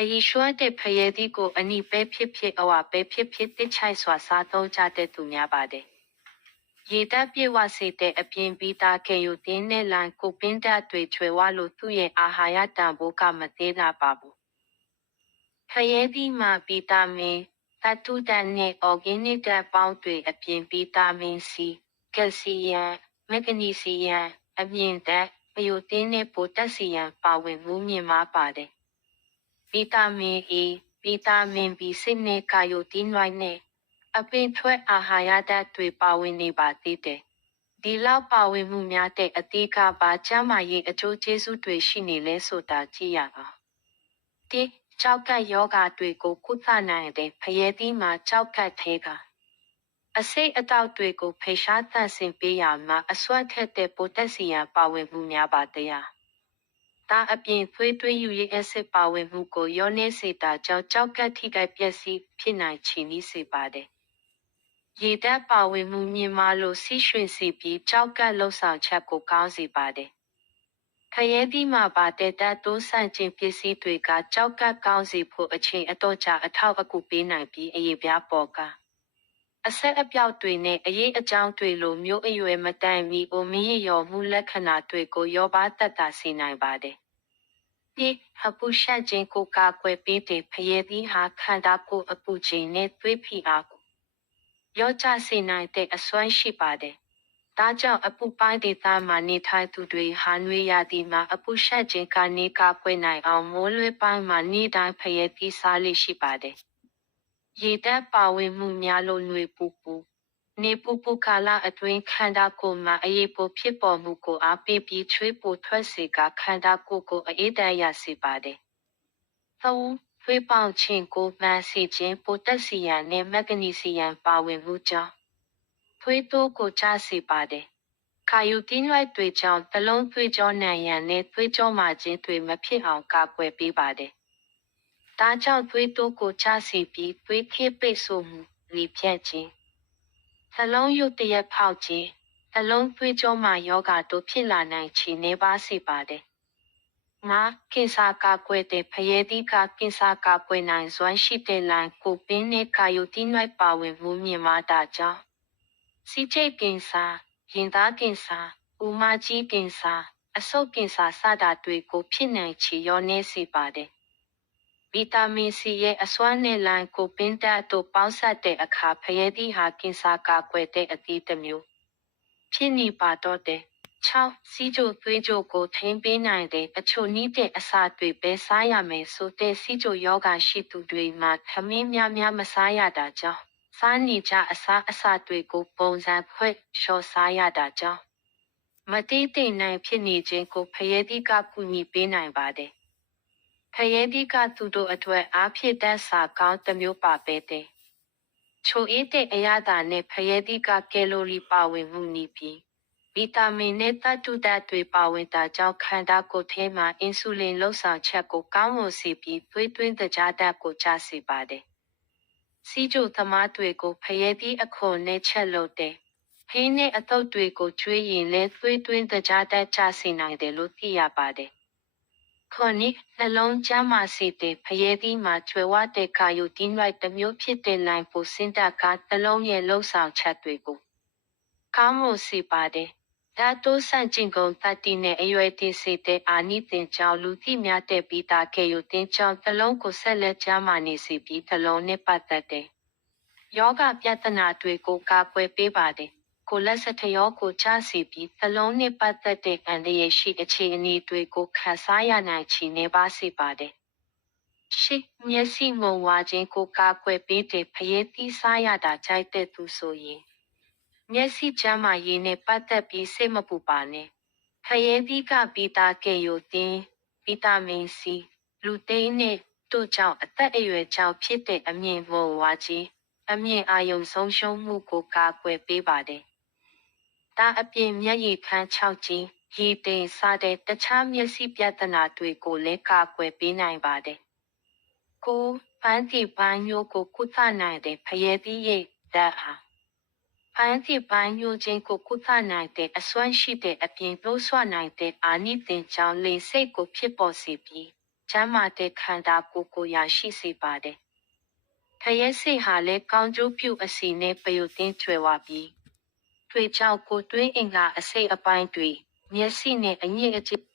အရီရွှတ်တဲ့ဖရဲသီးကိုအနိပဲဖြစ်ဖြစ်အဝပဲဖြစ်ဖြစ်တစ်ချိုက်စွာစားသုံးကြတဲ့သူများပါတယ်။ရေတပ်ပြေဝစေတဲ့အပြင်ဘီတာကင်ယိုတင်းနဲ့လန်ကိုပင်းတက်တွေချွေဝလို့သူ့ရဲ့အာဟာရတန်ဖိုးကမသေးလာပါဘူး။ဖရဲသီးမှာဗီတာမင်သတ္တုဓာတ်နဲ့အော်ဂင်းနစ်ဓာတ်ပေါင်းတွေအပြင်ဗီတာမင်စီကယ်လ်ဆီယမ်မက်ဂနီဆီယမ်အမြင့်ဓာတ်ဘယိုတင်းနဲ့ပိုတက်ဆီယမ်ပါဝင်မှုမြင့်မားပါတယ်။ ဗီတာမင် A ဗီတာမင် B စိတ်နဲ့ကာယိုတင်းဝိုင်းနဲ့အပင်ထွက်အာဟာရဓာတ်တွေပါဝင်နေပါသေးတယ်။ဒီလောက်ပါဝင်မှုများတဲ့အတိကပါကျန်းမာရေးအကျိုးကျေးဇူးတွေရှိနေလဲဆိုတာကြည့်ရပါ။ဒီကြောက်ကပ်ယောဂါတွေကိုကုသနိုင်တဲ့ဖရဲသီးမှာကြောက်ကပ်သေးကအဆိပ်အတောက်တွေကိုဖေရှားသန့်စင်ပေးရမှာအစွမ်းထက်တဲ့ပိုတက်ဆီယမ်ပါဝင်မှုများပါတရား။ ဒါအပြင်သွေးသွင်းယူရေးအဆစ်ပါဝင်မှုကိုရောနှင်းစေတာကြောင့်ကြောက်ကပ်ထိခိုက်ပျက်စီးဖြစ်နိုင်ချီနှီးစေပါတယ်။ရေဓာတ်ပါဝင်မှုမြင့်မားလို့ဆီးရွှင်စီပြီးကြောက်ကပ်လှုပ်ဆောင်ချက်ကိုကောင်းစေပါတယ်။ခရဲသီးမှာပါတဲ့ဓာတ်တိုးဆန့်ကျင်ပစ္စည်းတွေကကြောက်ကပ်ကောင်းစေဖို့အချိန်အတော့ကြာအထောက်အကူပေးနိုင်ပြီးအရေးပြားပေါ်က အဆက်အပြောက်တွေနဲ့အရေးအကြောင်းတွေလိုမျိုးအရွယ်မတန်မီအိုမင်းရောမှုလက္ခဏာတွေကိုရောပါတတ်တာစေနိုင်ပါတယ်။ဒီဟပူရှက်ခြင်းကိုကာကွယ်ပေးတဲ့ဖရဲသီးဟာခန္ဓာကိုယ်အပူချိန်နဲ့သွေးဖိအားကိုရောကြစေနိုင်တဲ့အစွမ်းရှိပါတယ်။ဒါကြောင့်အပူပိုင်းဒေသမှာနေထိုင်သူတွေဟာနွေရာသီမှာအပူရှက်ခြင်းကနေကာကွယ်နိုင်အောင်မိုးလွဲပိုင်းမှာနေတိုင်းဖရဲသီးစားလေးရှိပါတယ်။ ရေဓာတ်ပါဝင်မှုများလို့ຫນွေပူပူနေပူပူကာလအတွင်းခန္ဓာကိုယ်မှာအရေးပိုဖြစ်ပေါ်မှုကိုအားပေးပြီးချွေးပူထွက်စေကခန္ဓာကိုယ်ကိုအေးတရစေပါတယ်။သုံးဖွေးပေါင်ခြင်းကိုမှန်စေခြင်းပိုတက်ဆီယမ်နဲ့မက်ဂနီဆီယမ်ပါဝင်မှုကြောင့်ဖွေးတိုးကိုကျစေပါတယ်။ကာယုတင်းလိုက်တွေကြောင့်တလုံးသွေးကြောနံရံနဲ့သွေးကြောမာခြင်းတွေမဖြစ်အောင်ကာကွယ်ပေးပါတယ်။ ဒါကြောင့်သွေးတိုးကိုချစေပြီးသွေးခေပိတ်ဆို့မှုလေဖြတ်ခြင်းနှလုံးရုတ်တရက်ဖောက်ခြင်းနှလုံးသွေးကြောမှာယောဂါတို့ဖြစ်လာနိုင်ခြေနေပါစေပါတယ်။ငါကင်ဆာကာကွယ်တဲ့ဖရဲသီးကကင်ဆာကာကွယ်နိုင်စွမ်းရှိတဲ့လိုင်းကိုပင်းနဲ့ကာယိုတီနွိုက်ပါဝင်မှုမြင်မာတာကြောင့်စီချိတ်ကင်ဆာရင်သားကင်ဆာဥမာကြီးကင်ဆာအဆုတ်ကင်ဆာစတာတွေကိုဖြစ်နိုင်ချေရောနေစေပါတယ် ဗီတာမင်စီရဲ့အစွမ်းနဲ့လိုင်းကိုပင်တက်တို့ပေါင်းစပ်တဲ့အခါဖရဲသီးဟာကင်ဆာကာကွယ်တဲ့အသီးတစ်မျိုးဖြစ်နေပါတော့တယ်။6စီးကြိုသွေးကြိုကိုထိန်းပေးနိုင်တဲ့အချို့နည်းတဲ့အစာတွေပဲစားရမယ်ဆိုတဲ့စီးကြိုယောဂရှိသူတွေမှာခမင်းများများမစားရတာကြောင့်စားနေကြအစာအစာတွေကိုပုံစံဖွဲ့လျှော်စားရတာကြောင့်မတိတိနိုင်ဖြစ်နေခြင်းကိုဖရဲသီးကကူညီပေးနိုင်ပါတယ်။ ဖရဲသီးကသူတို့အတွက်အားဖြည့်တတ်စာကောင်းတစ်မျိုးပါပဲတဲ့။ချိုအေးတဲ့အရသာနဲ့ဖရဲသီးကကယ်လိုရီပါဝင်မှုနေပြီးဗီတာမင်နဲ့သတ္တုဓာတ်တွေပါဝင်တာကြောင့်ခန္ဓာကိုယ်ထဲမှာအင်ဆူလင်လှုပ်ဆောင်ချက်ကိုကောင်းမွန်စေပြီးသွေးသွင်းသကြားဓာတ်ကိုကျစေပါတယ်။စီးကြိုသမားတွေကိုဖရဲသီးအခွန်နဲ့ချက်လို့တဲ့။ဖင်းနဲ့အတုပ်တွေကိုကျွေးရင်လည်းသွေးသွင်းသကြားဓာတ်ကျစေနိုင်တယ်လို့သိရပါတယ်။ ခုနှစ်နှလုံးကျမ်းမာစေတဲ့ဖရဲသီးမှာကျွယ်ဝတဲ့ကာယုတင်းလိုက်တစ်မျိုးဖြစ်တဲ့နိုင်ပူစင်တကနှလုံးရဲ့လှုပ်ဆောင်ချက်တွေကိုကောင်းမှုစီပါတယ်ဓာတိုးဆန့်ကျင်ကုန်တတိနဲ့အရွယ်တည်စေတဲ့အာနိသင်ကြောင့်လူသိများတဲ့ပြီးသားကေယုတင်းကြောင့်တလုံးကိုဆက်လက်ကျမ်းမာနေစေပြီးတလုံးနဲ့ပတ်သက်တဲ့ယောဂပြဿနာတွေကိုကာကွယ်ပေးပါတယ် ကိုလက်စထရောကိုချစီပြီးသလုံးနှင့်ပတ်သက်တဲ့အန္တရာယ်ရှိအခြေအနေတွေကိုခန်းစားရနိုင်ချေနေပါစေပါတယ်။ရှိမျက်စိမုံဝါခြင်းကိုကာကွယ်ပေးတဲ့ဖရဲသီးစားရတာကြိုက်တဲ့သူဆိုရင်မျက်စိကျမ်းမာရေးနဲ့ပတ်သက်ပြီးစိတ်မပူပါနဲ့။ဖရဲသီးကဘီတာကေယိုတင်ဗီတာမင်စီလူသိန်းနဲ့တို့ကြောင့်အသက်အရွယ်ကြောင့်ဖြစ်တဲ့အမြင့်မုံဝါခြင်းအမြင့်အာယုံဆုံးရှုံးမှုကိုကာကွယ်ပေးပါတယ် ဒါအပြင်မျက်ရည်ခမ်းခြောက်ခြင်းရေတိမ်စတဲ့တခြားမျက်စိပြဿနာတွေကိုလည်းကာကွယ်ပေးနိုင်ပါတယ်။ကိုပန်းတီပန်းညိုကိုကုသနိုင်တဲ့ဖရဲသီးရိတ်ဓာတ်ဟာပန်းတီပန်းညိုခြင်းကိုကုသနိုင်တဲ့အစွမ်းရှိတဲ့အပြင်လို့ဆွနိုင်တဲ့အာနိသင်ကြောင့်လေစိတ်ကိုဖြစ်ပေါ်စေပြီးကျမ်းမာတဲ့ခန္ဓာကိုယ်ကိုရရှိစေပါတယ်။ခရဲစိတ်ဟာလည်းကောင်းကျိုးပြုအစီနဲ့ပယုတ်တင်းကျွယ်ဝပြီး တွေ့ကြောင့်ကိုယ်တွင်းအင်္ဂါအစိတ်အပိုင်းတွေမျက်စိနဲ့အညစ်အကြေး